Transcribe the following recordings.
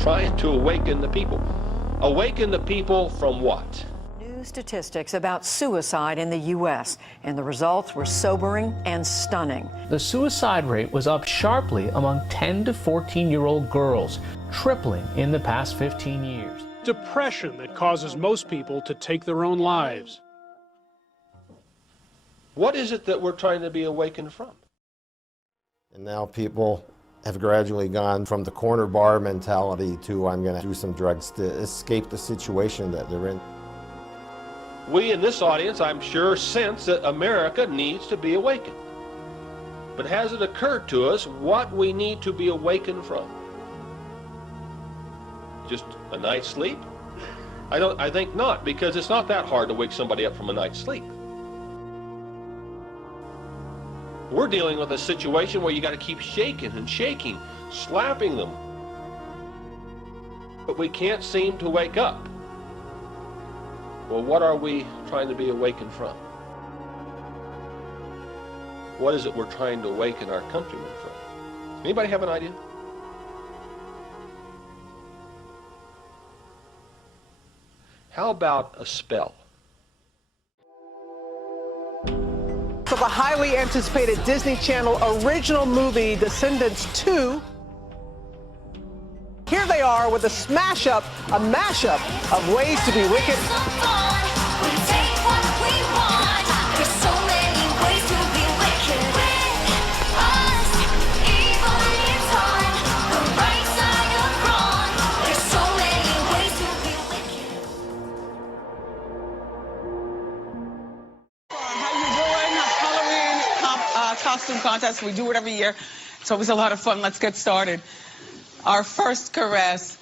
trying to awaken the people. Awaken the people from what? New statistics about suicide in the U.S., and the results were sobering and stunning. The suicide rate was up sharply among 10 to 14-year-old girls, tripling in the past 15 years. Depression that causes most people to take their own lives. What is it that we're trying to be awakened from? And now people have gradually gone from the corner bar mentality to I'm going to do some drugs to escape the situation that they're in. We in this audience, I'm sure, sense that America needs to be awakened. But has it occurred to us what we need to be awakened from? Just a night's sleep? I think not, because it's not that hard to wake somebody up from a night's sleep. We're dealing with a situation where you got to keep shaking and shaking, slapping them. But we can't seem to wake up. Well, what are we trying to be awakened from? What is it we're trying to awaken our countrymen from? Anybody have an idea? How about a spell? Of a highly anticipated Disney Channel original movie, Descendants 2. Here they are with a mashup of ways to be wicked. Costume contest. We do it every year. It's always a lot of fun. Let's get started. Our first caress.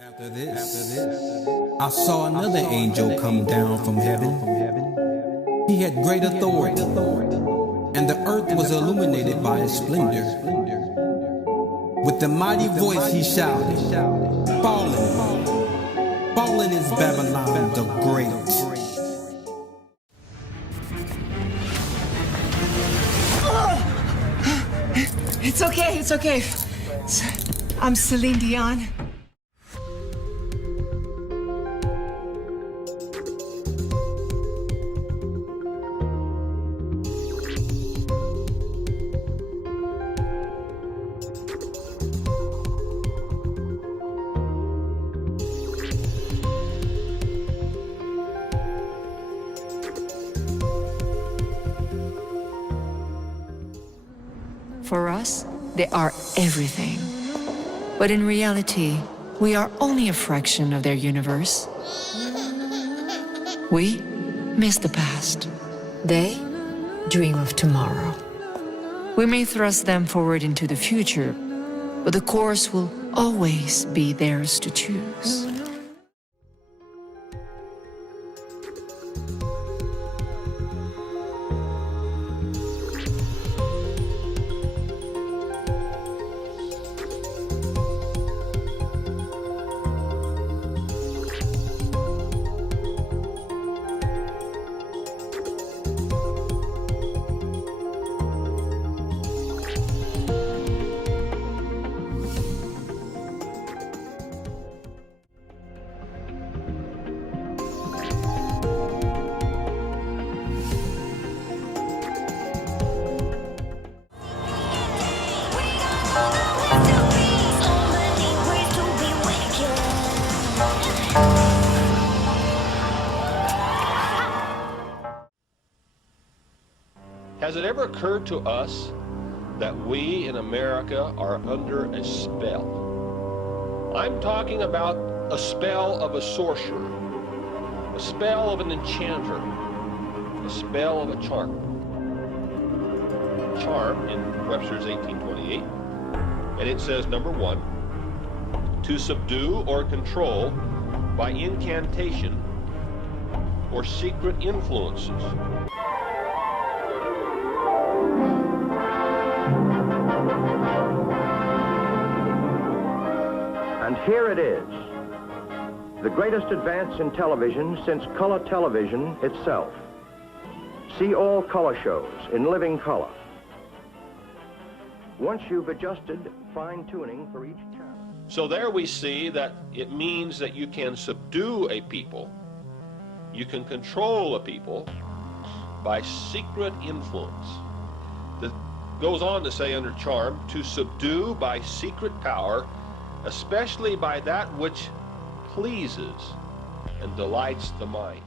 After this, I saw another angel come down from heaven. He had great authority, and the earth was illuminated by his splendor. With the mighty voice he shouted, Fallen is Babylon the Great. It's okay. I'm Celine Dion. For us, they are everything. But in reality, we are only a fraction of their universe. We miss the past. They dream of tomorrow. We may thrust them forward into the future, but the course will always be theirs to choose. Has it ever occurred to us that we in America are under a spell? I'm talking about a spell of a sorcerer, a spell of an enchanter, a spell of a charm. Charm in Webster's 1828, and it says, number 1, to subdue or control by incantation or secret influences. And here it is, the greatest advance in television since color television itself. See all color shows in living color. Once you've adjusted fine-tuning for each channel. So there we see that it means that you can subdue a people, you can control a people by secret influence. That goes on to say under charm, to subdue by secret power, especially by that which pleases and delights the mind.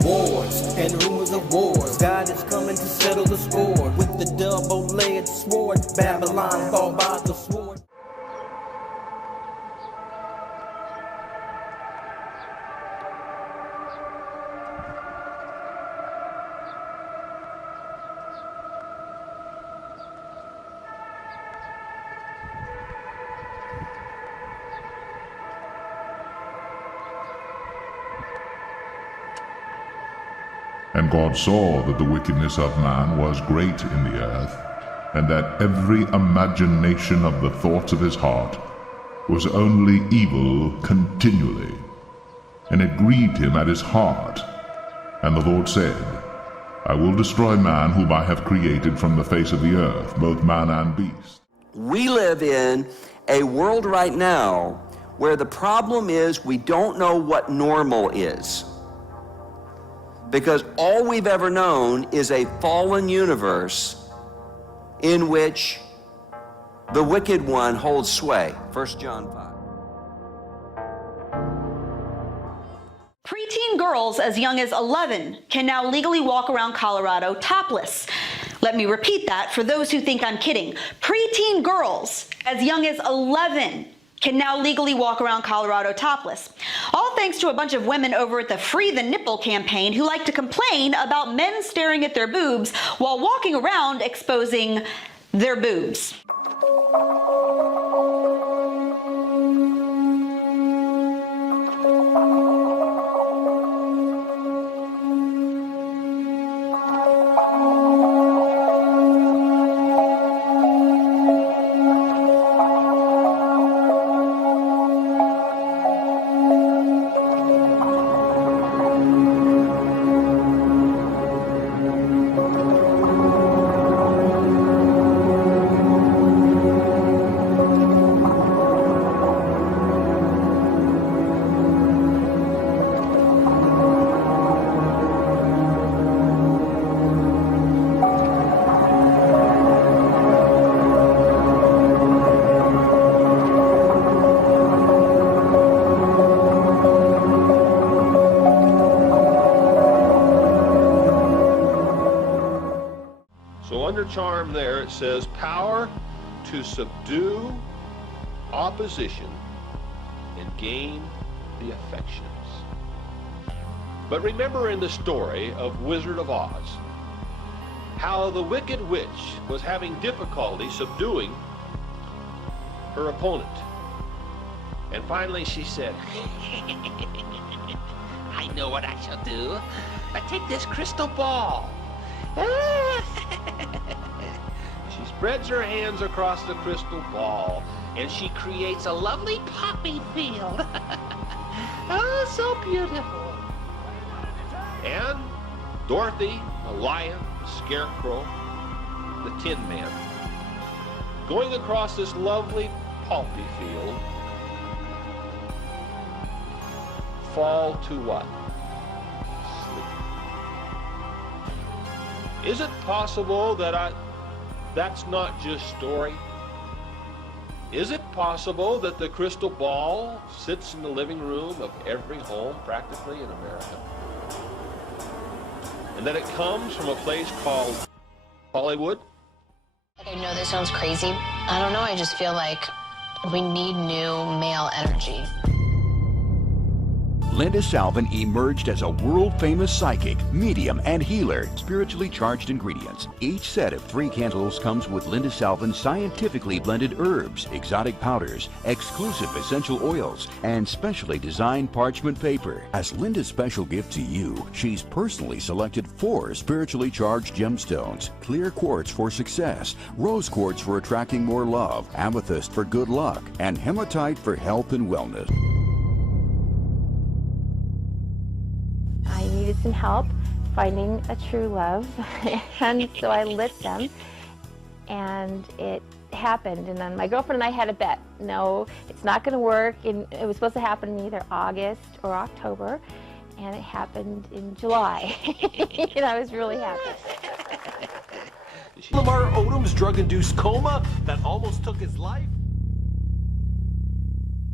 Wars and rumors of wars. God is coming to settle the score with the double-edged sword. Babylon fall by the sword. And God saw that the wickedness of man was great in the earth, and that every imagination of the thoughts of his heart was only evil continually. And it grieved him at his heart. And the Lord said, I will destroy man whom I have created from the face of the earth, both man and beast. We live in a world right now where the problem is we don't know what normal is. Because all we've ever known is a fallen universe in which the wicked one holds sway. 1 John 5. Preteen girls as young as 11 can now legally walk around Colorado topless. Let me repeat that for those who think I'm kidding. Preteen girls as young as 11 can now legally walk around Colorado topless. All thanks to a bunch of women over at the Free the Nipple campaign who like to complain about men staring at their boobs while walking around exposing their boobs. Charm there, it says power to subdue opposition and gain the affections. But remember in the story of Wizard of Oz, how the Wicked Witch was having difficulty subduing her opponent. And finally she said, I know what I shall do. I take this crystal ball. She spreads her hands across the crystal ball and she creates a lovely poppy field. Oh, so beautiful. And Dorothy, the lion, the scarecrow, the Tin Man, going across this lovely poppy field, fall to what? Sleep. Is it possible that that's not just story? Is it possible that the crystal ball sits in the living room of every home practically in America? And that it comes from a place called Hollywood? I know this sounds crazy. I don't know, I just feel like we need new male energy. Linda Salvin emerged as a world-famous psychic, medium, and healer. Spiritually charged ingredients. Each set of 3 candles comes with Linda Salvin's scientifically blended herbs, exotic powders, exclusive essential oils, and specially designed parchment paper. As Linda's special gift to you, she's personally selected 4 spiritually charged gemstones: clear quartz for success, rose quartz for attracting more love, amethyst for good luck, and hematite for health and wellness. I needed some help finding a true love, and so I lit them, and it happened. And then my girlfriend and I had a bet. No, it's not going to work. And it was supposed to happen in either August or October, and it happened in July. And I was really happy. Lamar Odom's drug-induced coma that almost took his life.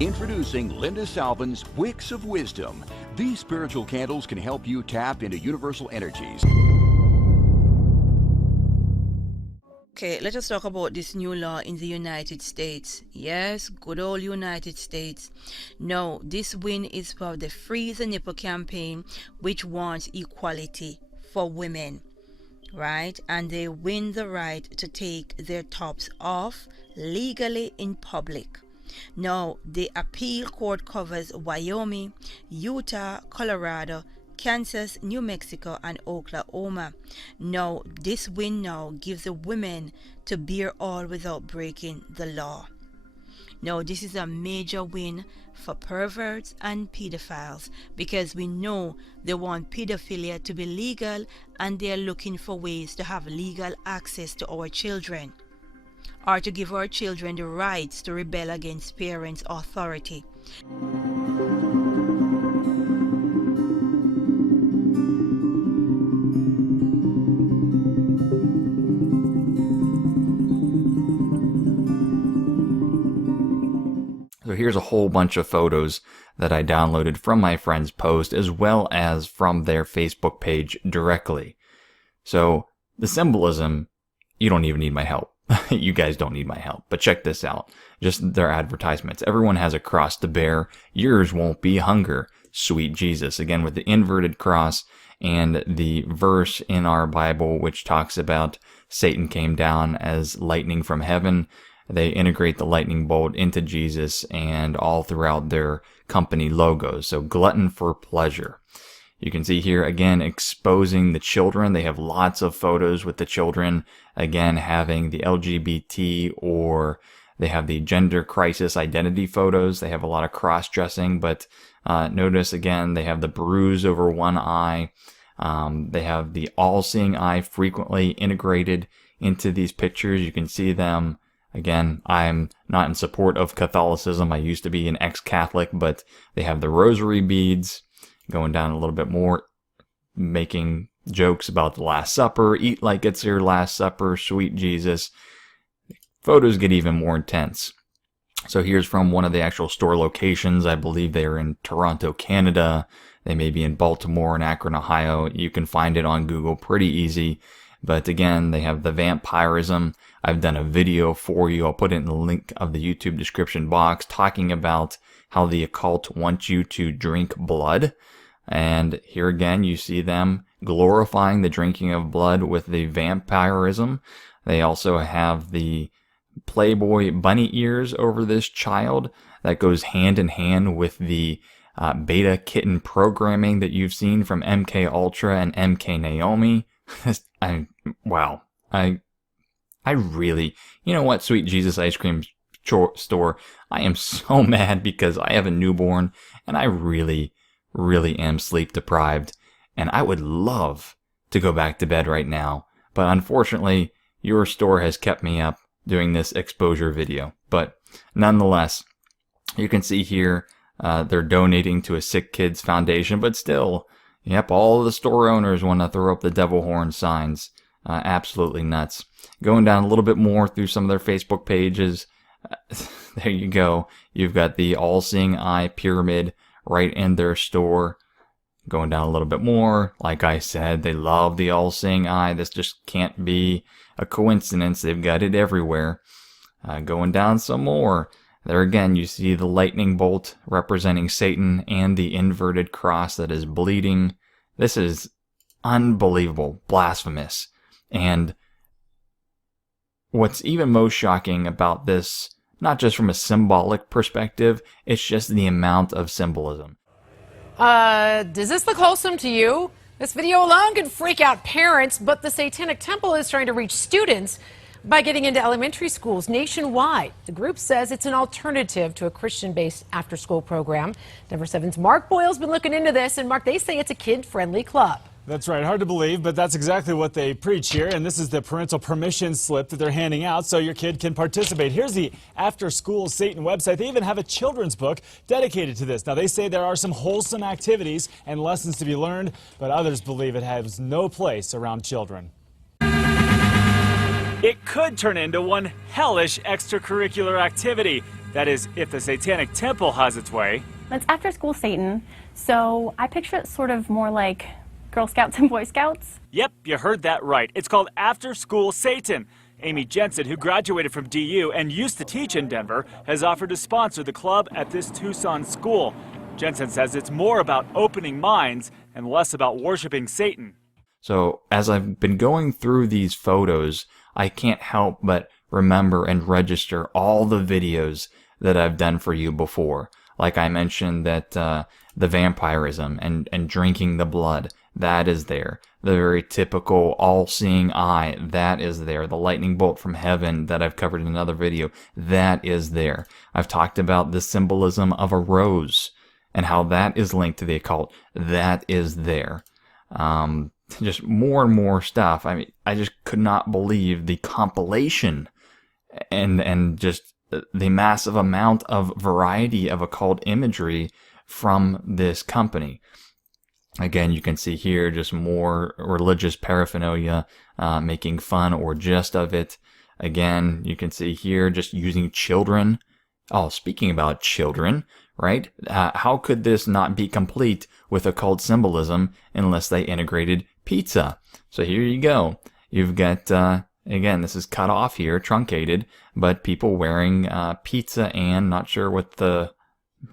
Introducing Linda Salvin's Wicks of Wisdom. These spiritual candles can help you tap into universal energies. Okay, let us talk about this new law in the United States. Yes, good old United States. No, this win is for the Free the Nipple campaign, which wants equality for women, right? And they win the right to take their tops off legally in public. Now, the appeal court covers Wyoming, Utah, Colorado, Kansas, New Mexico, and Oklahoma. Now, this win now gives the women to bear all without breaking the law. Now, this is a major win for perverts and pedophiles, because we know they want pedophilia to be legal, and they are looking for ways to have legal access to our children, or to give our children the rights to rebel against parents' authority. So here's a whole bunch of photos that I downloaded from my friend's post, as well as from their Facebook page directly. So the symbolism, you don't even need my help. You guys don't need my help. But check this out. Just their advertisements. Everyone has a cross to bear. Yours won't be hunger. Sweet Jesus. Again, with the inverted cross and the verse in our Bible which talks about Satan came down as lightning from heaven. They integrate the lightning bolt into Jesus and all throughout their company logos. So glutton for pleasure. You can see here, again, exposing the children. They have lots of photos with the children, again, having the LGBT, or they have the gender crisis identity photos. They have a lot of cross-dressing, but notice, again, they have the bruise over one eye. They have the all-seeing eye frequently integrated into these pictures. You can see them. Again, I'm not in support of Catholicism. I used to be an ex-Catholic, but they have the rosary beads. Going down a little bit more, making jokes about the Last Supper, eat like it's your Last Supper, sweet Jesus. Photos get even more intense. So here's from one of the actual store locations. I believe they are in Toronto, Canada. They may be in Baltimore and Akron, Ohio. You can find it on Google pretty easy. But again, they have the vampirism. I've done a video for you. I'll put it in the link of the YouTube description box, talking about how the occult wants you to drink blood. And here again, you see them glorifying the drinking of blood with the vampirism. They also have the Playboy bunny ears over this child. That goes hand in hand with the beta kitten programming that you've seen from MK Ultra and MK Naomi. Wow. I really, you know what, Sweet Jesus Ice Cream Store, I am so mad because I have a newborn and I really am sleep deprived, and I would love to go back to bed right now, but unfortunately your store has kept me up doing this exposure video. But nonetheless, you can see here they're donating to a Sick Kids Foundation, but still, yep, all of the store owners want to throw up the devil horn signs. Absolutely nuts. Going down a little bit more through some of their Facebook pages, there you go. You've got the all-seeing eye pyramid right in their store. Going down a little bit more, like I said, they love the all-seeing eye. This just can't be a coincidence. They've got it everywhere. Going down some more. There again, you see the lightning bolt representing Satan and the inverted cross that is bleeding. This is unbelievable, blasphemous. And what's even most shocking about this, not just from a symbolic perspective, it's just the amount of symbolism. Does this look wholesome to you? This video alone could freak out parents, but the Satanic Temple is trying to reach students by getting into elementary schools nationwide. The group says it's an alternative to a Christian-based after-school program. Denver 7's Mark Boyle's been looking into this, and Mark, they say it's a kid-friendly club. That's right. Hard to believe, but that's exactly what they preach here. And this is the parental permission slip that they're handing out so your kid can participate. Here's the After School Satan website. They even have a children's book dedicated to this. Now, they say there are some wholesome activities and lessons to be learned, but others believe it has no place around children. It could turn into one hellish extracurricular activity. That is, if the Satanic Temple has its way. It's After School Satan, so I picture it sort of more like Girl Scouts and Boy Scouts. Yep, you heard that right. It's called After School Satan. Amy Jensen, who graduated from DU and used to teach in Denver, has offered to sponsor the club at this Tucson school. Jensen says it's more about opening minds and less about worshiping Satan. So as I've been going through these photos, I can't help but remember and register all the videos that I've done for you before. Like I mentioned that the vampirism and drinking the blood, that is there. The very typical all-seeing eye, that is there. The lightning bolt from heaven that I've covered in another video, that is there. I've talked about the symbolism of a rose and how that is linked to the occult. That is there. Just more and more stuff. I mean, I just could not believe the compilation and just the massive amount of variety of occult imagery from this company. Again, you can see here just more religious paraphernalia, making fun or jest of it. Again, you can see here just using children. Oh, speaking about children, right? How could this not be complete with occult symbolism unless they integrated pizza? So here you go. You've got, again, this is cut off here, truncated, but people wearing pizza and not sure what the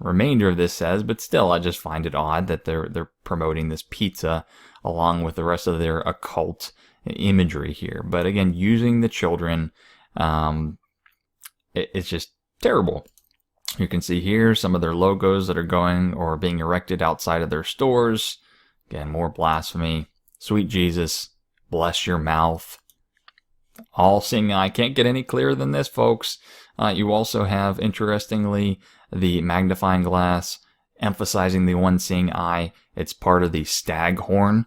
remainder of this says, but still, I just find it odd that they're promoting this pizza along with the rest of their occult imagery here. But again, using the children, it's just terrible. You can see here some of their logos that are going or being erected outside of their stores. Again, more blasphemy. Sweet Jesus, bless your mouth. All seeing eye. Can't get any clearer than this, folks. You also have, interestingly, the magnifying glass emphasizing the one seeing eye. It's part of the stag horn.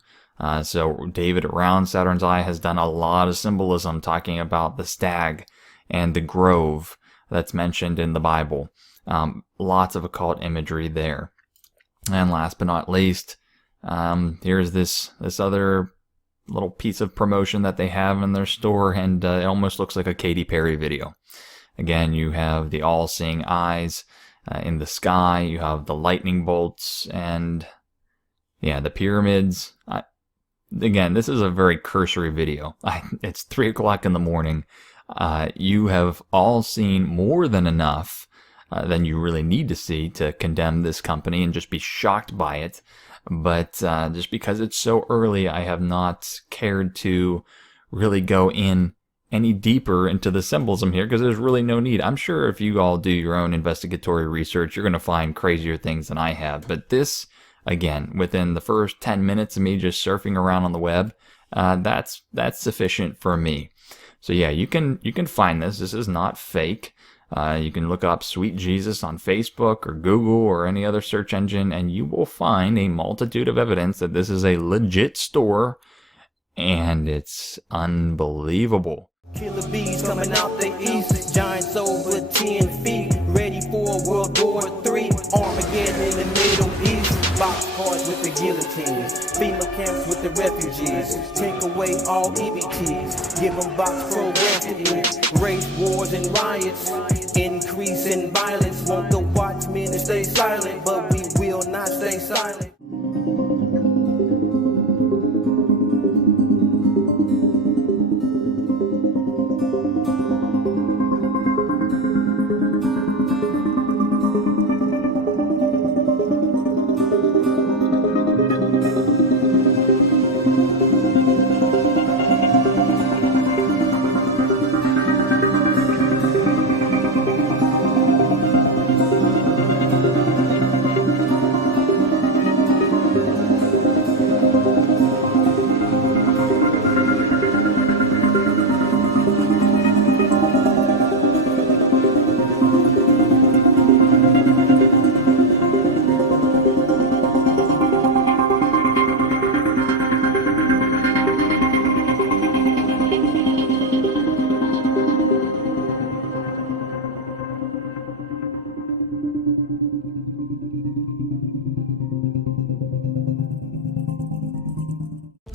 So David around Saturn's eye has done a lot of symbolism talking about the stag and the grove that's mentioned in the Bible. Lots of occult imagery there. And last but not least, here's this other little piece of promotion that they have in their store, and it almost looks like a Katy Perry video. Again, you have the all-seeing eyes in the sky, you have the lightning bolts, and yeah, the pyramids. Again, this is a very cursory video. It's 3 o'clock in the morning. You have all seen more than enough than you really need to see to condemn this company and just be shocked by it. But just because it's so early, I have not cared to really go in any deeper into the symbolism here because there's really no need. I'm sure if you all do your own investigatory research, you're going to find crazier things than I have. But this, again, within the first 10 minutes of me just surfing around on the web, that's sufficient for me. So yeah, you can find this. This is not fake. You can look up Sweet Jesus on Facebook or Google or any other search engine, and you will find a multitude of evidence that this is a legit store, and it's unbelievable. Killer bees coming out the east, giants over 10 feet, ready for World War III, Armageddon in the Middle East, boxcars with the guillotines, FEMA camps with the refugees, take away all EBTs, give them box programs to eat, race wars and riots, increase in violence, want the watchmen to stay silent, but we will not stay silent.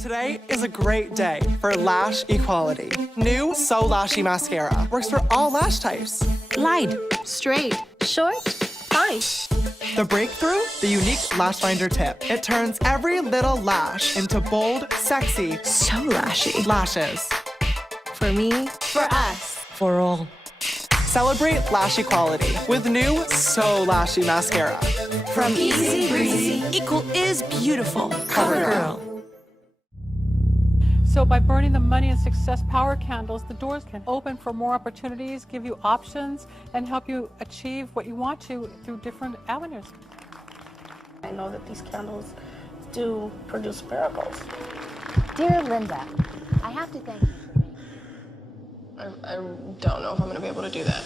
Today is a great day for lash equality. New So Lashy Mascara works for all lash types. Light, straight, short, fine. The breakthrough, the unique lash finder tip. It turns every little lash into bold, sexy, So lashy. lashes. For me, For us. for all. Celebrate lash equality with new So Lashy Mascara. From easy breezy, equal is beautiful. CoverGirl. So by burning the money and success power candles, the doors can open for more opportunities, give you options, and help you achieve what you want to through different avenues. I know that these candles do produce miracles. Dear Linda, I have to thank you for being. I don't know if I'm going to be able to do that.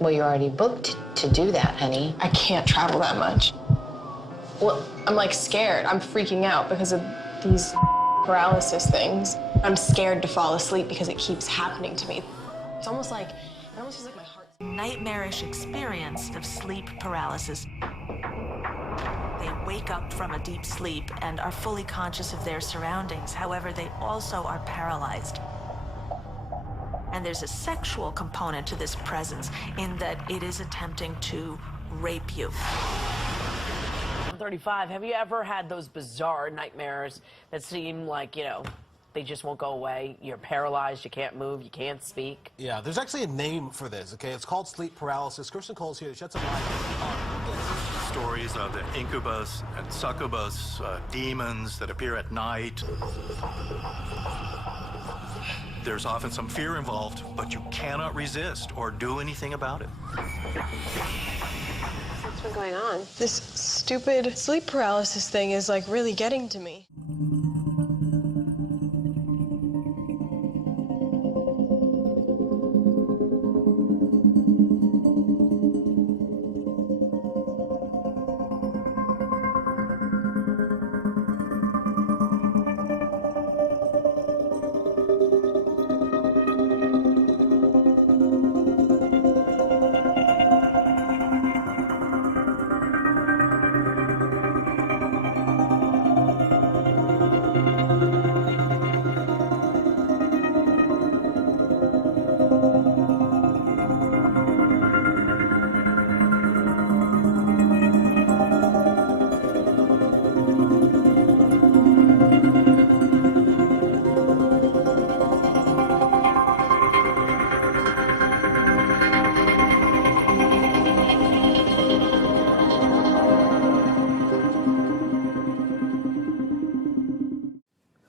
Well, you're already booked to do that, honey. I can't travel that much. Well, I'm like scared. I'm freaking out because of these paralysis things. I'm scared to fall asleep because it keeps happening to me. It almost feels like my heart. Nightmarish experience of sleep paralysis. They wake up from a deep sleep and are fully conscious of their surroundings. However, they also are paralyzed. And there's a sexual component to this presence in that it is attempting to rape you. I'm 35. Have you ever had those bizarre nightmares that seem like, they just won't go away? You're paralyzed, you can't move, you can't speak. Yeah, there's actually a name for this, okay? It's called sleep paralysis. Kirsten Cole's here to shed some light on this. Stories of the incubus and succubus, demons that appear at night. There's often some fear involved, but you cannot resist or do anything about it. What's been going on? This stupid sleep paralysis thing is like really getting to me.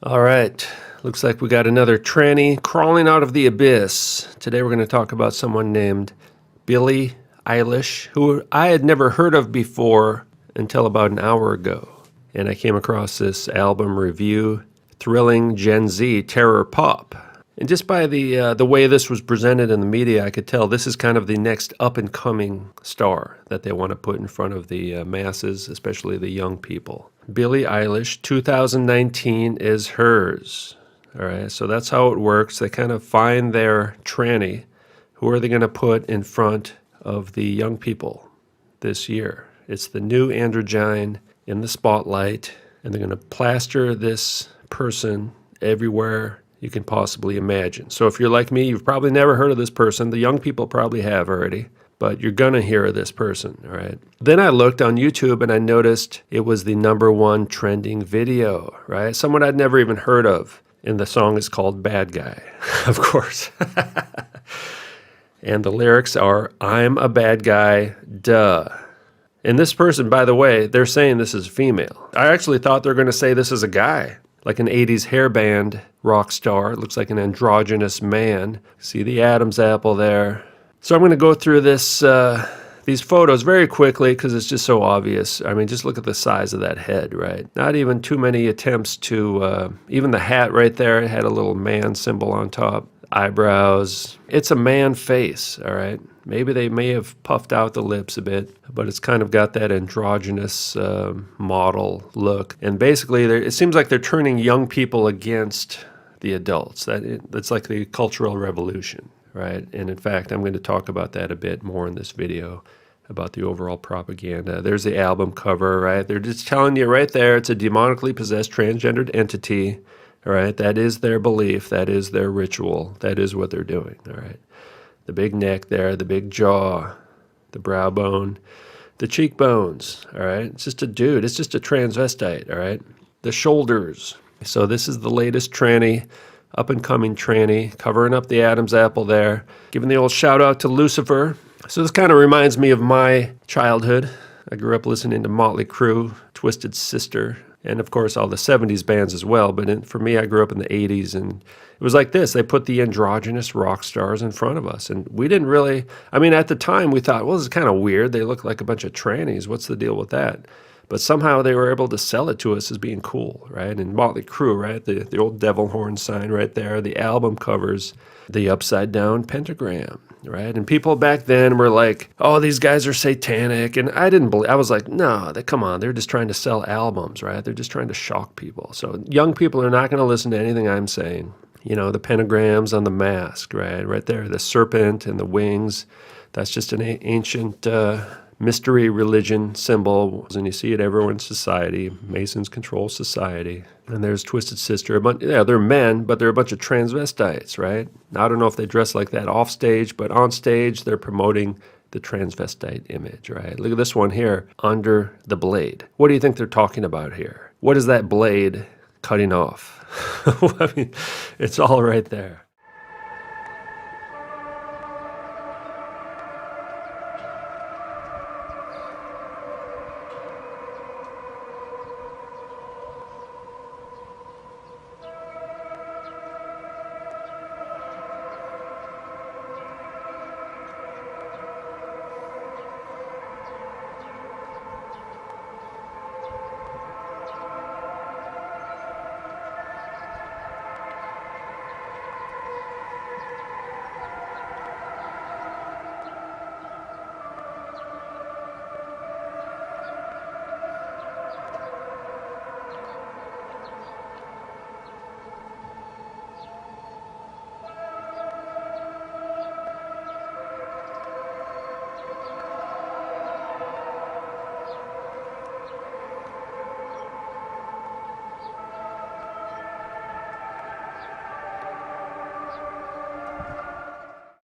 All right, looks like we got another tranny crawling out of the abyss. Today we're going to talk about someone named Billie Eilish, who I had never heard of before until about an hour ago. And I came across this album review, Thrilling Gen Z Terror Pop. And just by the way this was presented in the media, I could tell this is kind of the next up-and-coming star that they want to put in front of the masses, especially the young people. Billie Eilish, 2019 is hers. All right, so that's how it works. They kind of find their tranny. Who are they going to put in front of the young people this year? It's the new androgyne in the spotlight, and they're going to plaster this person everywhere you can possibly imagine. So if you're like me, you've probably never heard of this person. The young people probably have already, but you're going to hear of this person, all right? Then I looked on YouTube and I noticed it was the #1 trending video, right? Someone I'd never even heard of. And the song is called Bad Guy, of course. And the lyrics are, I'm a bad guy, duh. And this person, by the way, they're saying this is female. I actually thought they were going to say this is a guy, like an 80s hairband rock star. It looks like an androgynous man. See the Adam's apple there. So I'm going to go through these photos very quickly because it's just so obvious. I mean, just look at the size of that head, right? Not even too many attempts to, even the hat right there, it had a little man symbol on top. Eyebrows. It's a man face, all right? Maybe they may have puffed out the lips a bit, but it's kind of got that androgynous model look. And basically, it seems like they're turning young people against the adults. That's like the Cultural Revolution, right? And in fact, I'm going to talk about that a bit more in this video. about the overall propaganda. There's the album cover, right? They're just telling you right there it's a demonically possessed transgendered entity, all right? That is their belief. That is their ritual. That is what they're doing, all right? The big neck there, the big jaw, the brow bone, the cheekbones, all right? It's just a dude. It's just a transvestite, all right? The shoulders. So this is the latest tranny, up-and-coming tranny, covering up the Adam's apple there, giving the old shout-out to Lucifer. So this kind of reminds me of my childhood. I grew up listening to Motley Crue, Twisted Sister, and of course all the 70s bands as well. But for me, I grew up in the 80s, and it was like this. They put the androgynous rock stars in front of us, and we didn't really, I mean, at the time we thought, well, this is kind of weird. They look like a bunch of trannies. What's the deal with that? But somehow they were able to sell it to us as being cool, right? And Motley Crue, right? The old devil horn sign right there, the album covers, the upside-down pentagram, right? And people back then were like, oh, these guys are satanic. And I didn't believe, I was like, no, come on. They're just trying to sell albums, right? They're just trying to shock people. So young people are not going to listen to anything I'm saying. You know, the pentagrams on the mask, right? Right there, the serpent and the wings. That's just an ancient mystery religion symbol, and you see it everywhere in society. Masons control society. And there's Twisted Sister. But yeah, they're men, but they're a bunch of transvestites, right? Now, I don't know if they dress like that off stage, but on stage they're promoting the transvestite image, right? Look at this one here, Under the Blade. What do you think they're talking about here? What is that blade cutting off? I mean, it's all right there.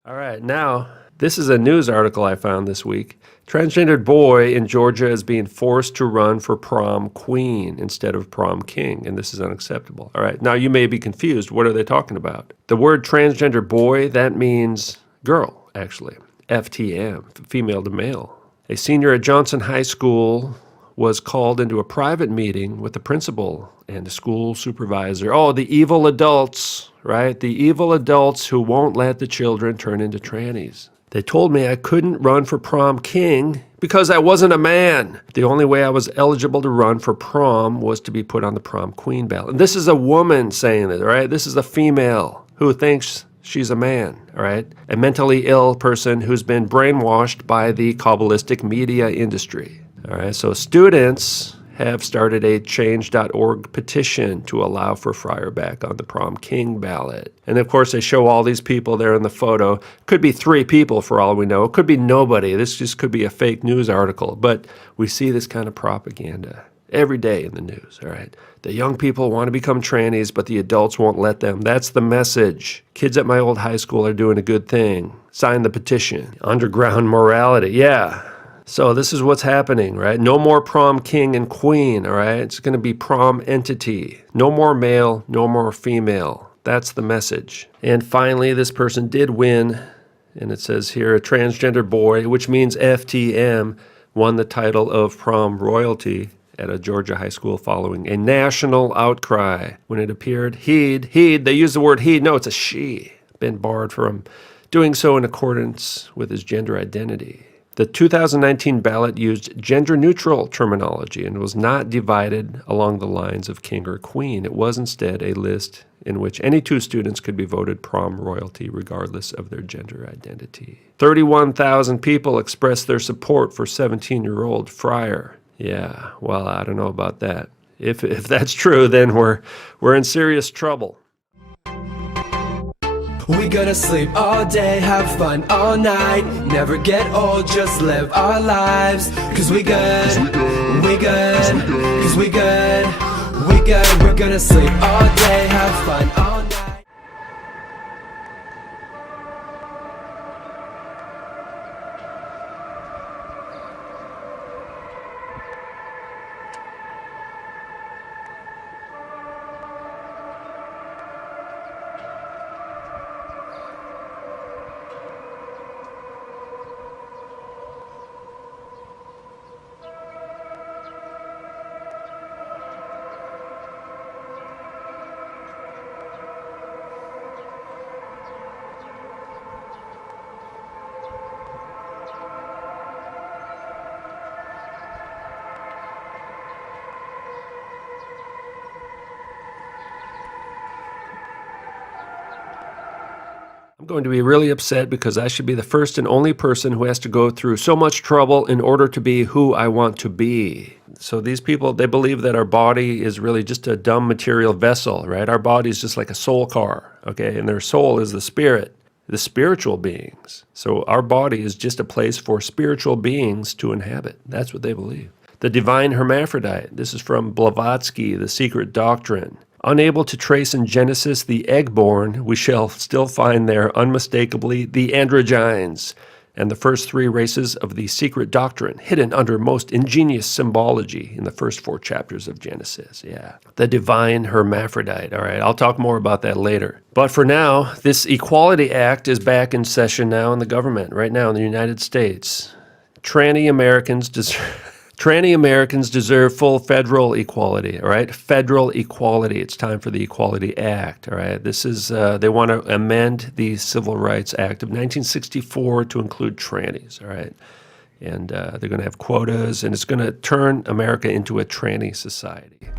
All right, now, this is a news article I found this week. Transgendered boy in Georgia is being forced to run for prom queen instead of prom king, and this is unacceptable. All right, now you may be confused. What are they talking about? The word transgender boy, that means girl, actually. FTM, female to male. A senior at Johnson High School was called into a private meeting with the principal and the school supervisor. Oh, the evil adults, right? The evil adults who won't let the children turn into trannies. They told me I couldn't run for prom king because I wasn't a man. The only way I was eligible to run for prom was to be put on the prom queen ballot. And this is a woman saying it, all right? This is a female who thinks she's a man, all right? A mentally ill person who's been brainwashed by the Kabbalistic media industry. All right, so students have started a change.org petition to allow for Fryer back on the prom king ballot. And of course, they show all these people there in the photo. Could be 3 people for all we know. It could be nobody. This just could be a fake news article. But we see this kind of propaganda every day in the news, all right? The young people want to become trannies, but the adults won't let them. That's the message. Kids at my old high school are doing a good thing. Sign the petition. Underground morality, yeah. So this is what's happening, right? No more prom king and queen, all right? It's going to be prom entity. No more male, no more female. That's the message. And finally, this person did win, and it says here, a transgender boy, which means FTM, won the title of prom royalty at a Georgia high school following a national outcry. When it appeared, he'd, they use the word he, no, it's a she, been barred from doing so in accordance with his gender identity. The 2019 ballot used gender-neutral terminology and was not divided along the lines of king or queen. It was instead a list in which any 2 students could be voted prom royalty regardless of their gender identity. 31,000 people expressed their support for 17-year-old Fryer. Yeah, well, I don't know about that. If that's true, then we're in serious trouble. We gonna sleep all day, have fun all night, never get old, just live our lives. Cause we good, we good, cause we good, we good. We're gonna sleep all day, have fun all night. I'm going to be really upset because I should be the first and only person who has to go through so much trouble in order to be who I want to be. So these people, they believe that our body is really just a dumb material vessel, right? Our body is just like a soul car, okay? And their soul is the spirit, the spiritual beings. So our body is just a place for spiritual beings to inhabit. That's what they believe. The divine hermaphrodite. This is from Blavatsky, The Secret Doctrine. Unable to trace in Genesis the egg-born, we shall still find there unmistakably the androgynes and the first three races of the secret doctrine, hidden under most ingenious symbology in the first 4 chapters of Genesis. Yeah. The divine hermaphrodite. All right, I'll talk more about that later. But for now, this Equality Act is back in session now in the government, right now in the United States. Tranny Americans deserve full federal equality, all right? Federal equality. It's time for the Equality Act, all right? This is, they want to amend the Civil Rights Act of 1964 to include trannies, all right? And they're going to have quotas, and it's going to turn America into a tranny society.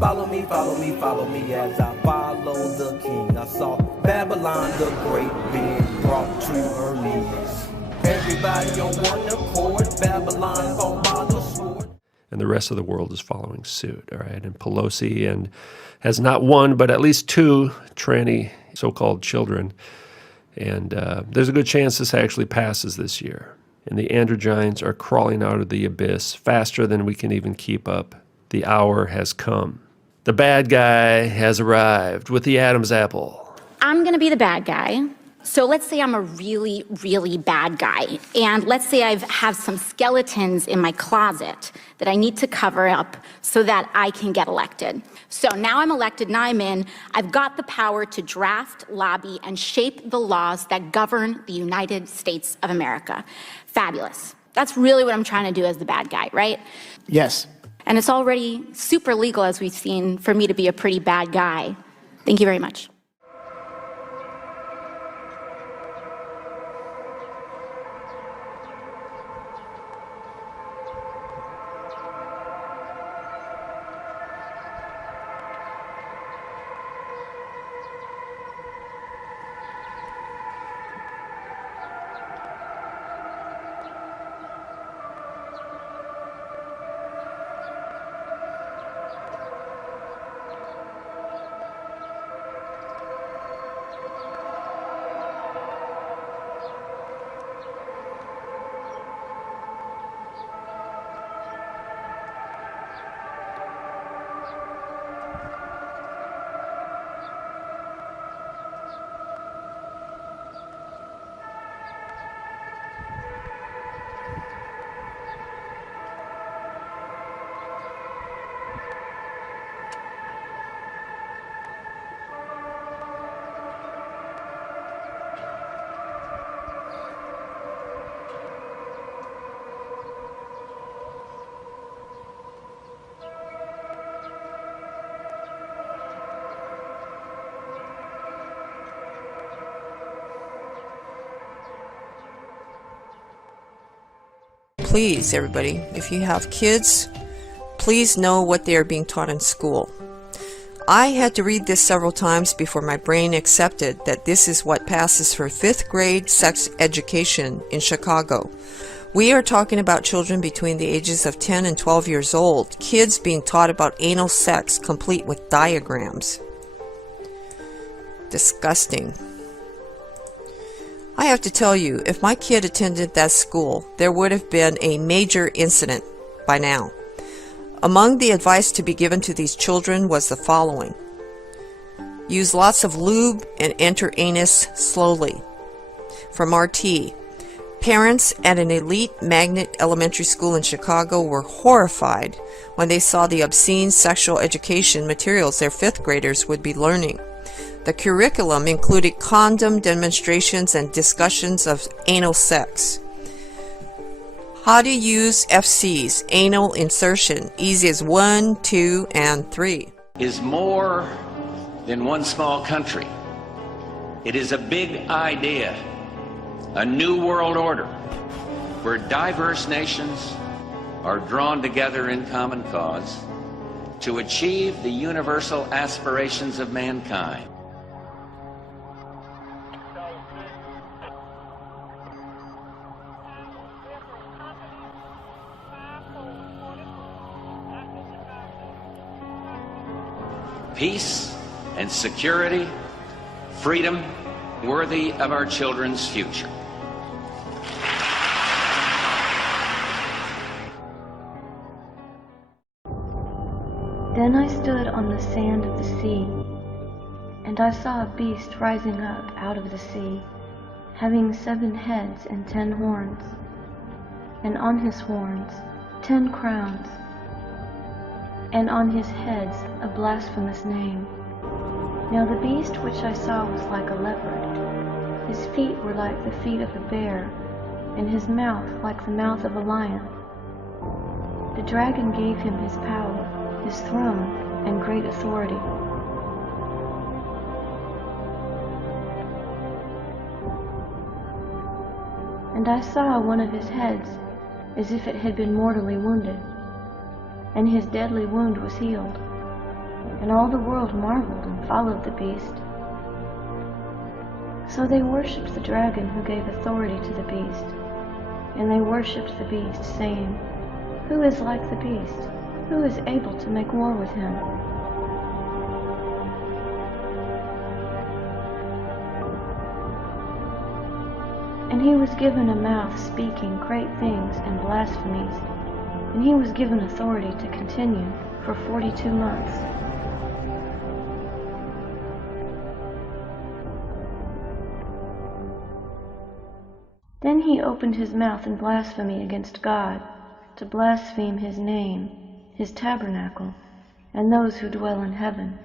Follow me, follow me, follow me as I follow the king. I saw Babylon the Great being brought to her knees. Everybody on one accord, Babylon fought by the sword. And the rest of the world is following suit, all right? And Pelosi has not one, but at least 2 tranny so-called children. And there's a good chance this actually passes this year. And the androgynes are crawling out of the abyss faster than we can even keep up. The hour has come. The bad guy has arrived with the Adam's apple. I'm gonna be the bad guy. So let's say I'm a really, really bad guy. And let's say I have some skeletons in my closet that I need to cover up so that I can get elected. So now I'm elected, now I'm in. I've got the power to draft, lobby, and shape the laws that govern the United States of America. Fabulous. That's really what I'm trying to do as the bad guy, right? Yes. And it's already super legal, as we've seen, for me to be a pretty bad guy. Thank you very much. please, everybody, if you have kids, please know what they are being taught in school. I had to read this several times before my brain accepted that this is what passes for 5th grade sex education in Chicago. We are talking about children between the ages of 10 and 12 years old, kids being taught about anal sex complete with diagrams. Disgusting. I have to tell you, if my kid attended that school, there would have been a major incident by now. Among the advice to be given to these children was the following. Use lots of lube and enter anus slowly. From RT, parents at an elite magnet elementary school in Chicago were horrified when they saw the obscene sexual education materials their 5th graders would be learning. The curriculum included condom demonstrations and discussions of anal sex. How to use FCs, anal insertion, easy as 1, 2, and 3. Is more than one small country. It is a big idea, a new world order, where diverse nations are drawn together in common cause to achieve the universal aspirations of mankind. Peace and security, freedom, worthy of our children's future. Then I stood on the sand of the sea, and I saw a beast rising up out of the sea, having 7 heads and 10 horns, and on his horns 10 crowns, and on his heads a blasphemous name. Now the beast which I saw was like a leopard. His feet were like the feet of a bear, and his mouth like the mouth of a lion. The dragon gave him his power, his throne, and great authority. And I saw one of his heads as if it had been mortally wounded, and his deadly wound was healed. And all the world marveled and followed the beast. So they worshipped the dragon who gave authority to the beast, and they worshipped the beast, saying, Who is like the beast? Who is able to make war with him? And he was given a mouth speaking great things and blasphemies, and he was given authority to continue for 42 months. Then he opened his mouth in blasphemy against God, to blaspheme his name, his tabernacle, and those who dwell in heaven.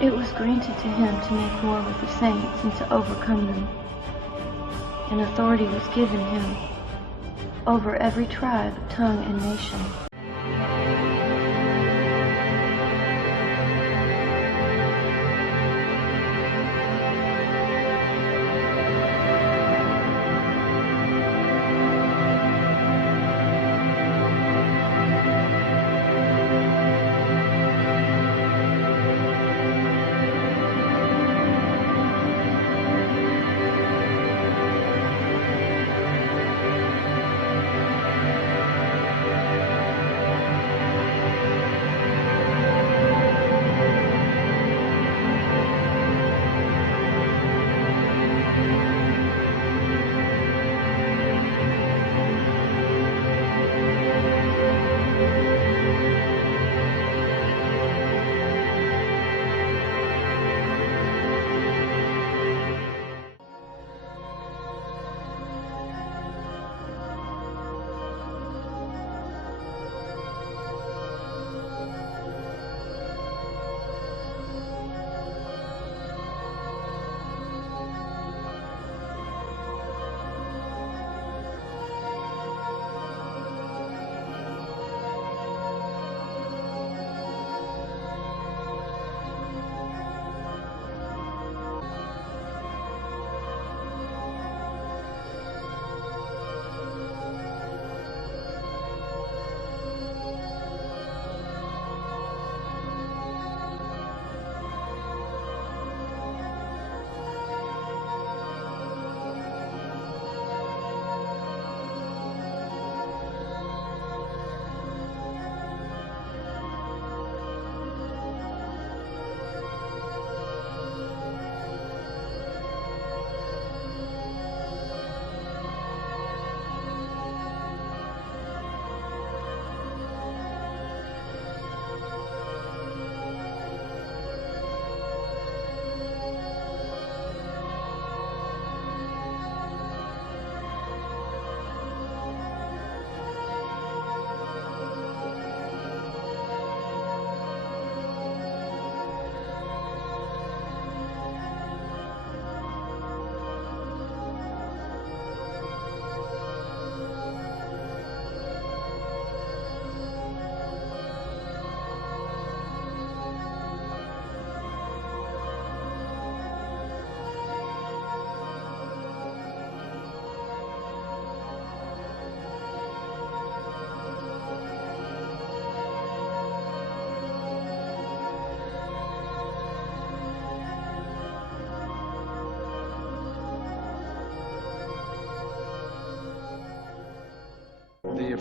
It was granted to him to make war with the saints and to overcome them. And authority was given him over every tribe, tongue, and nation.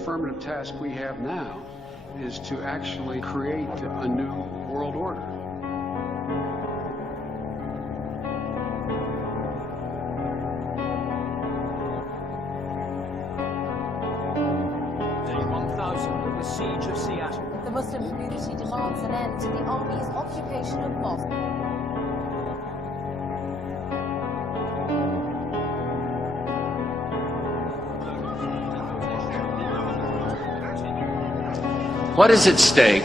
affirmative task we have now is to actually create a new world order. Day 1000 of the Siege of Seattle. The Muslim community demands an end to the army's occupation of mosques. What is at stake?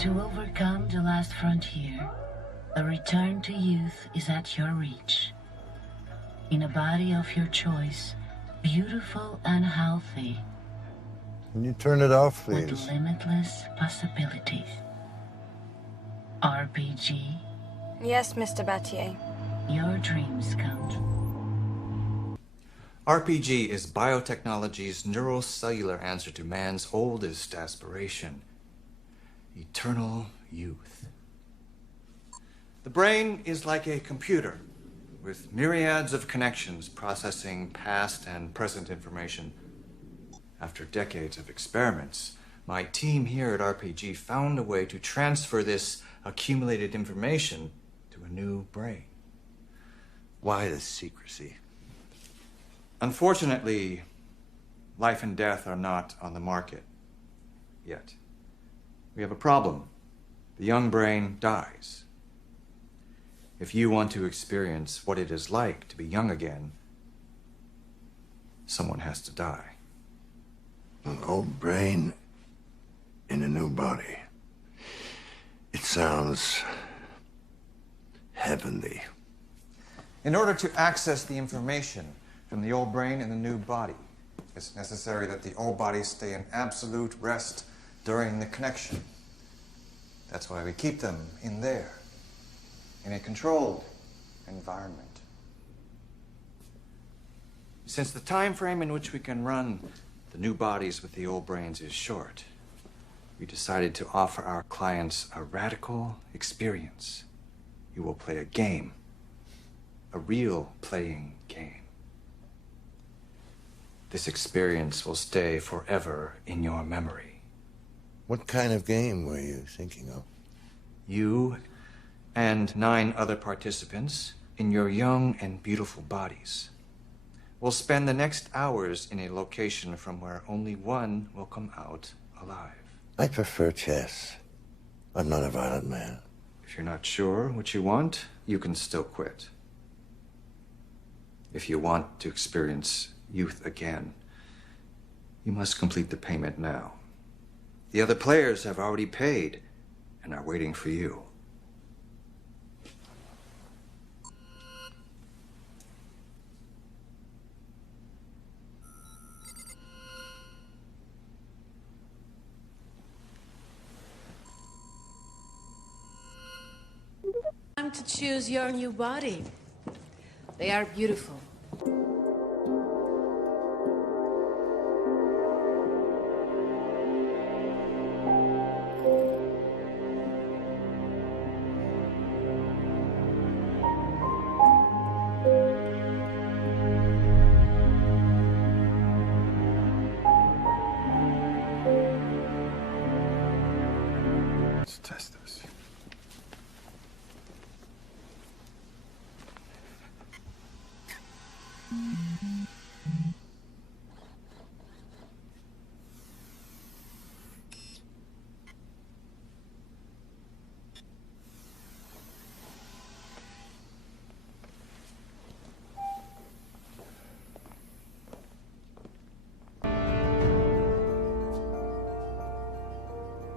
To overcome the last frontier, a return to youth is at your reach. In a body of your choice, beautiful and healthy. Can you turn it off, With please? limitless possibilities. RPG, Yes, Mr. Battier. your dreams count. RPG is biotechnology's neurocellular answer to man's oldest aspiration, eternal youth. The brain is like a computer with myriads of connections processing past and present information. After decades of experiments, my team here at RPG found a way to transfer this accumulated information to a new brain. Why the secrecy? Unfortunately, life and death are not on the market yet. We have a problem. The young brain dies. If you want to experience what it is like to be young again, someone has to die. An old brain in a new body. It sounds heavenly. In order to access the information from the old brain and the new body, it's necessary that the old body stay in absolute rest during the connection. That's why we keep them in there, in a controlled environment. Since the time frame in which we can run the new bodies with the old brains is short, we decided to offer our clients a radical experience. You will play a game, a real playing game. This experience will stay forever in your memory. What kind of game were you thinking of? You and 9 other participants in your young and beautiful bodies will spend the next hours in a location from where only one will come out alive. I prefer chess. I'm not a violent man. If you're not sure what you want, you can still quit. If you want to experience youth again, you must complete the payment now. The other players have already paid and are waiting for you. Time to choose your new body. They are beautiful.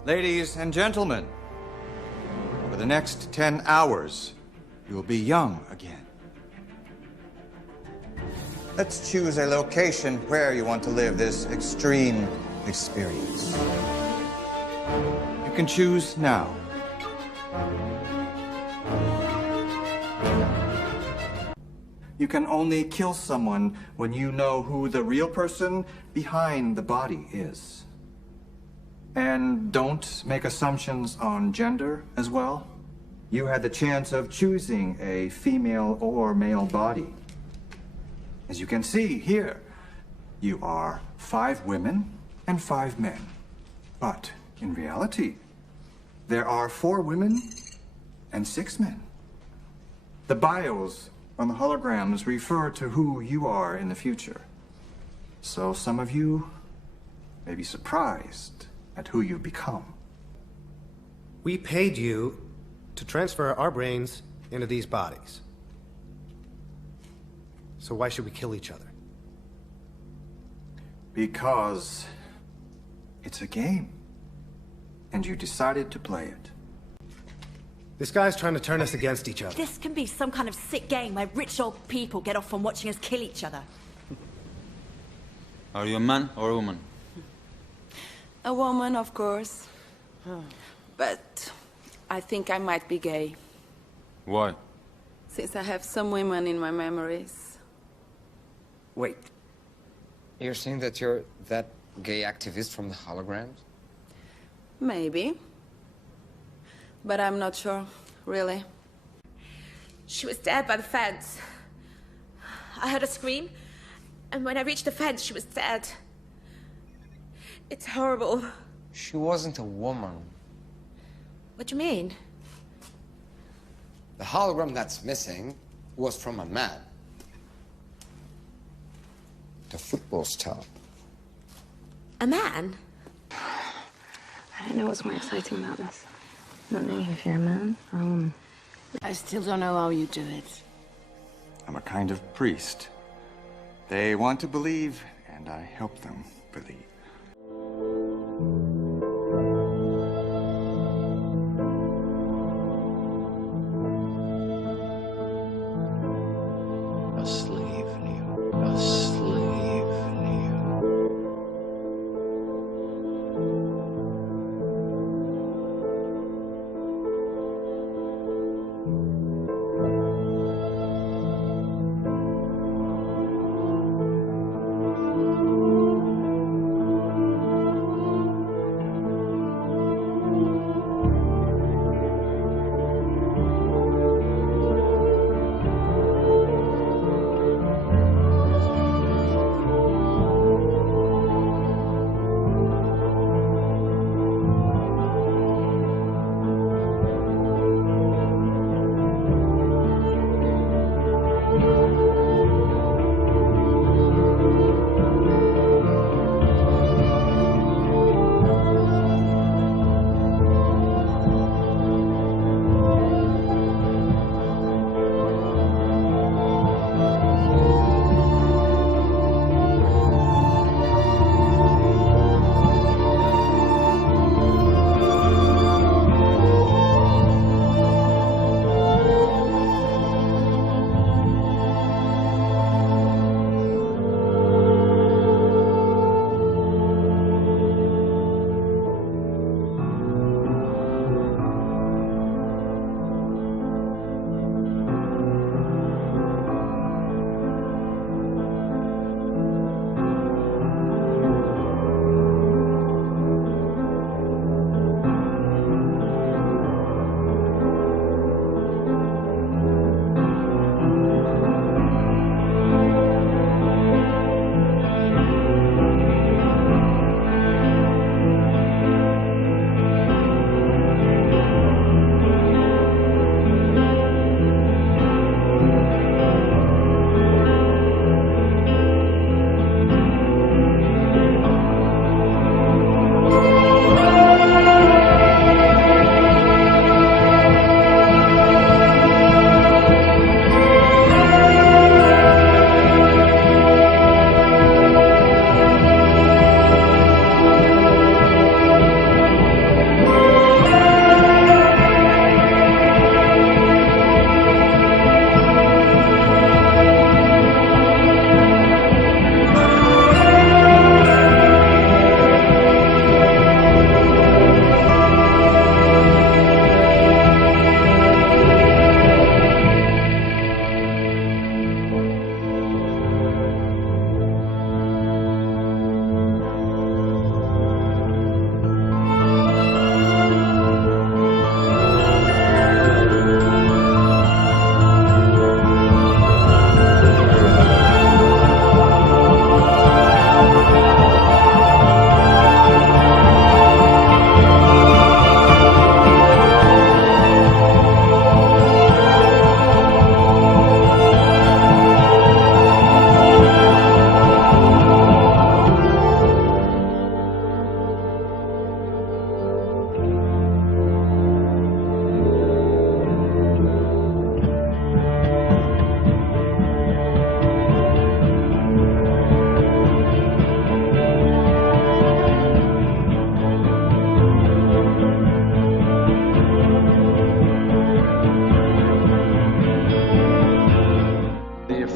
Ladies and gentlemen, for the next 10 hours, you will be young again. Let's choose a location where you want to live this extreme experience. You can choose now. You can only kill someone when you know who the real person behind the body is. And don't make assumptions on gender as well. You had the chance of choosing a female or male body. As you can see here, you are 5 women and 5 men. But in reality, there are 4 women and 6 men. The bios on the holograms refer to who you are in the future. So some of you may be surprised at who you've become. We paid you to transfer our brains into these bodies. So why should we kill each other? Because it's a game, and you decided to play it. This guy's trying to turn us against each other. This can be some kind of sick game where rich old people get off on watching us kill each other. Are you a man or a woman? A woman, of course. But I think I might be gay. Why? Since I have some women in my memories. Wait. You're saying that you're that gay activist from the holograms? Maybe. But I'm not sure, really. She was dead by the fence. I heard her scream, and when I reached the fence, she was dead. It's horrible. She wasn't a woman. What do you mean? The hologram that's missing was from a man. The football star. A man? I don't know what's more exciting about this. Not knowing if you're a man or a woman. I still don't know how you do it. I'm a kind of priest. They want to believe, and I help them believe. A slave knew. A slave knew.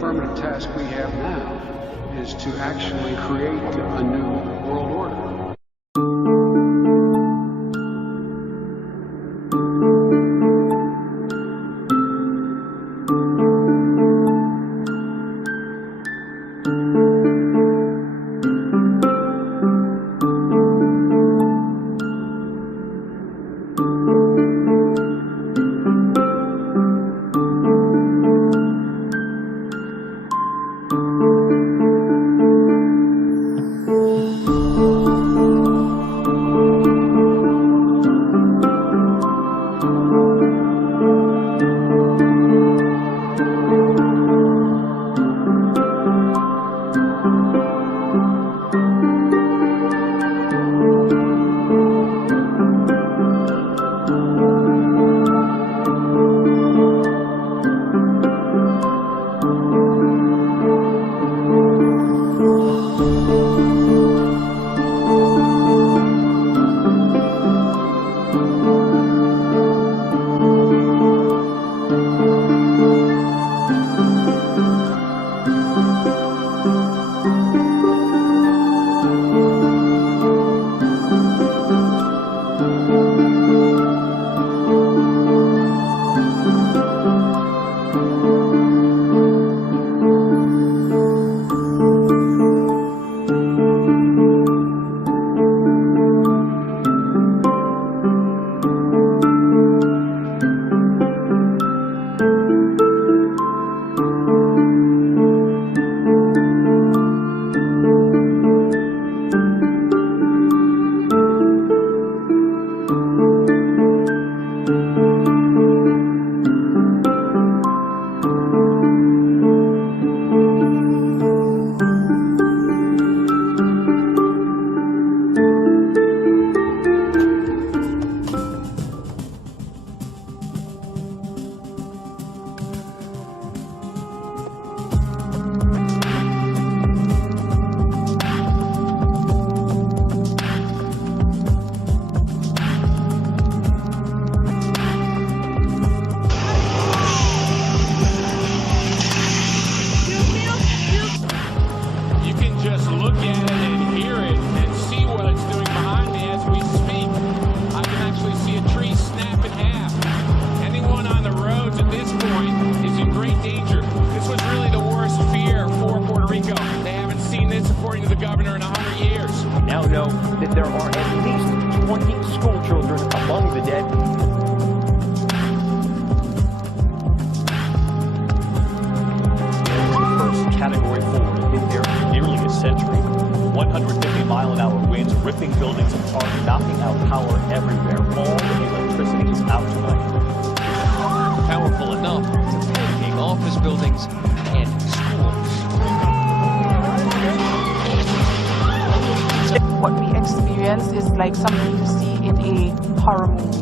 affirmative task we have now is to actually create a new world order. Is like something you see in a horror movie.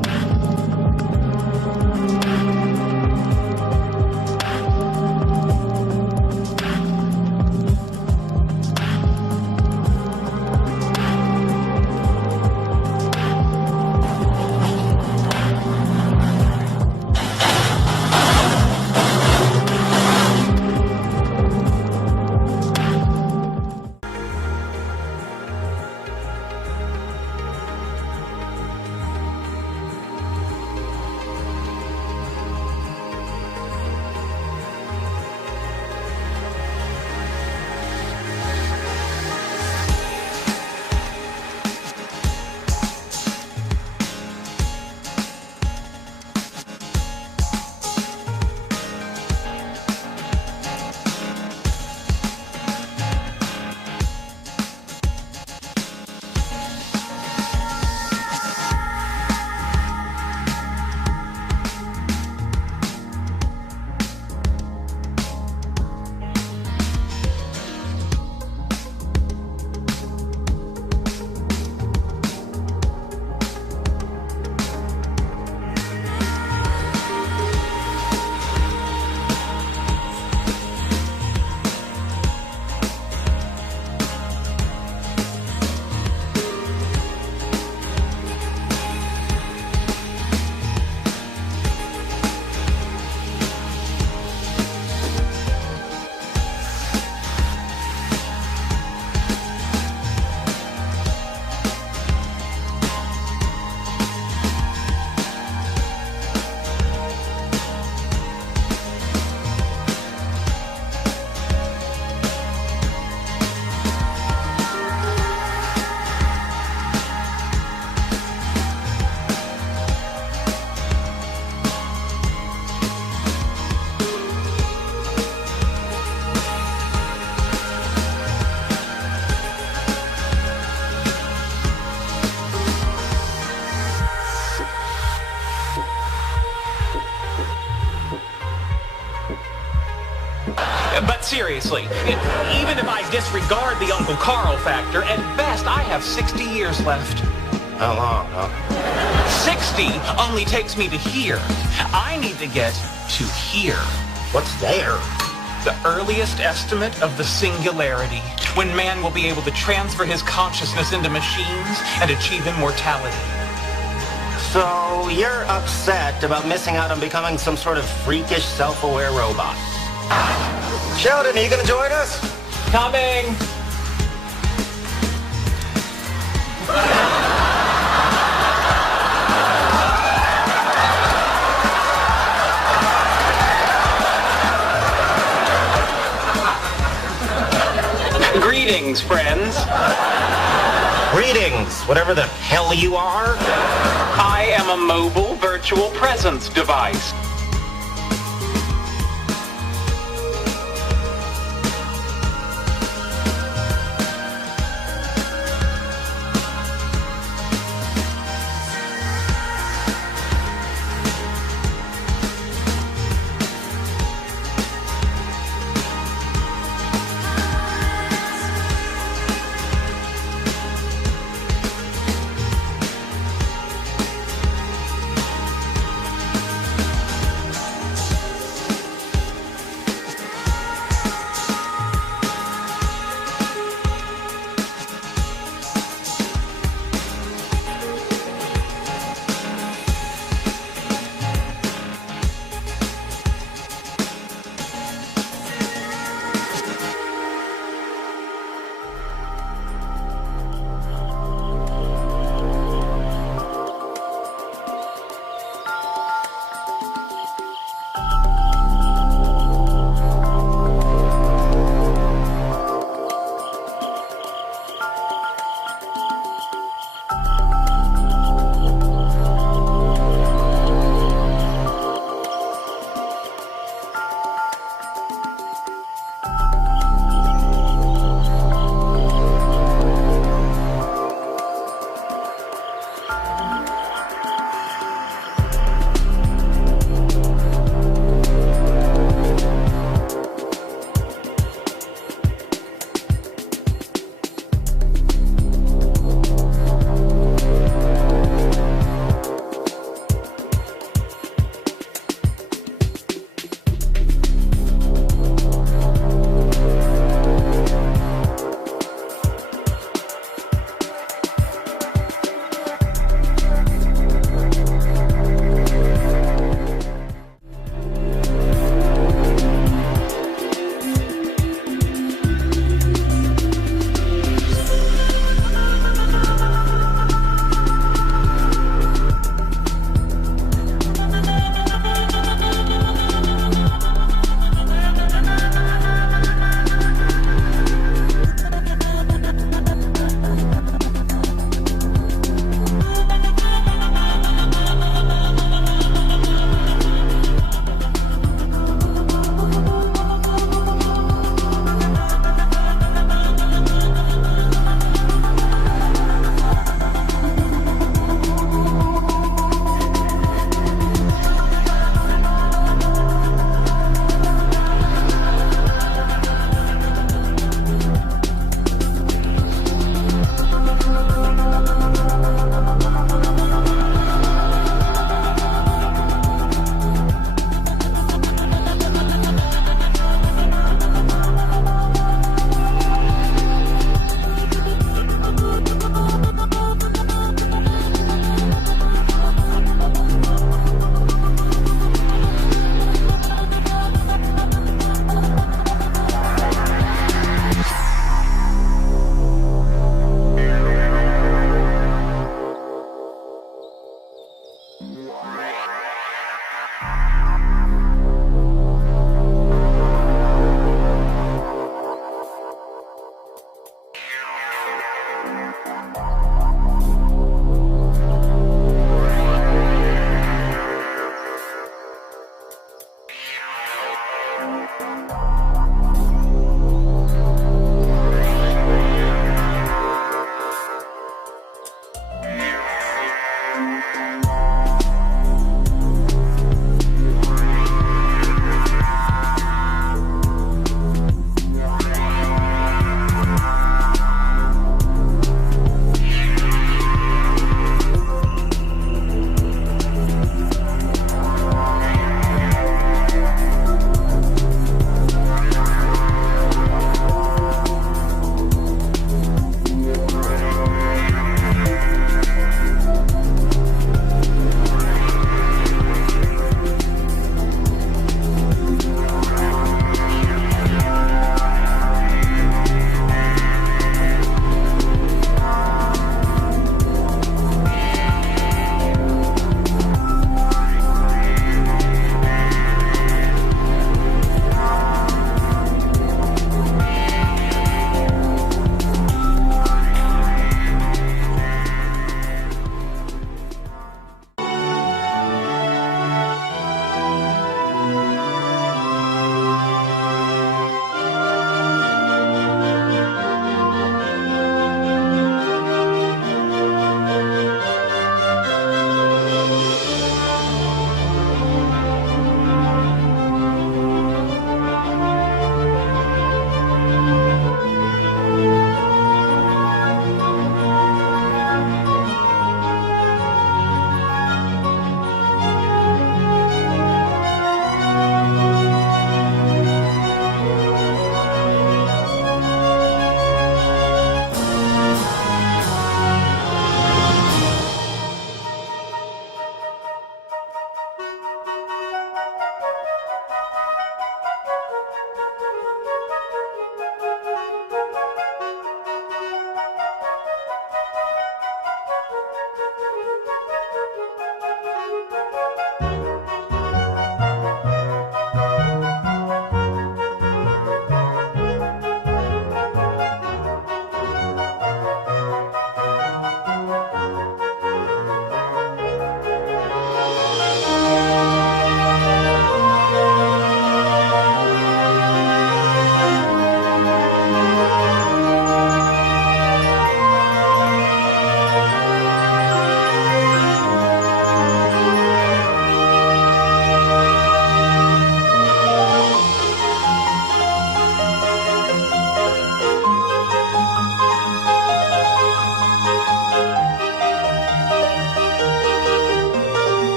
But seriously, even if I disregard the Uncle Carl factor, at best I have 60 years left. How long, huh? 60 only takes me to here. I need to get to here. What's there? The earliest estimate of the singularity, when man will be able to transfer his consciousness into machines and achieve immortality. So you're upset about missing out on becoming some sort of freakish, self-aware robot. Sheldon, are you gonna join us? Coming! Greetings, friends. Greetings, whatever the hell you are. I am a mobile virtual presence device.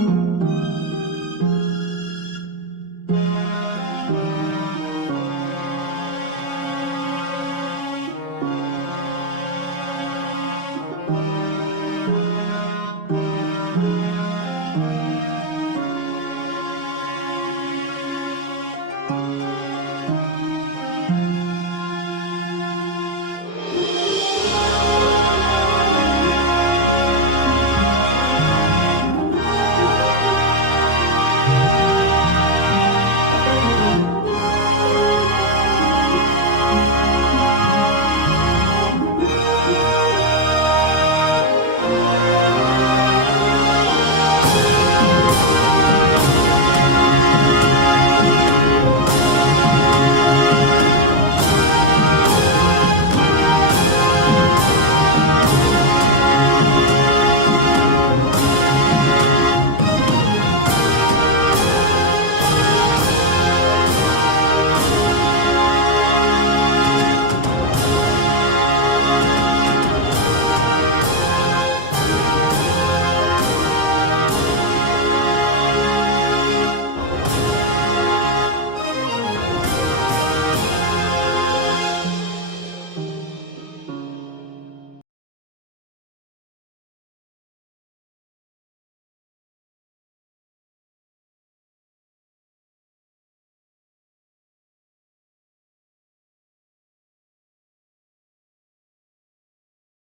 you.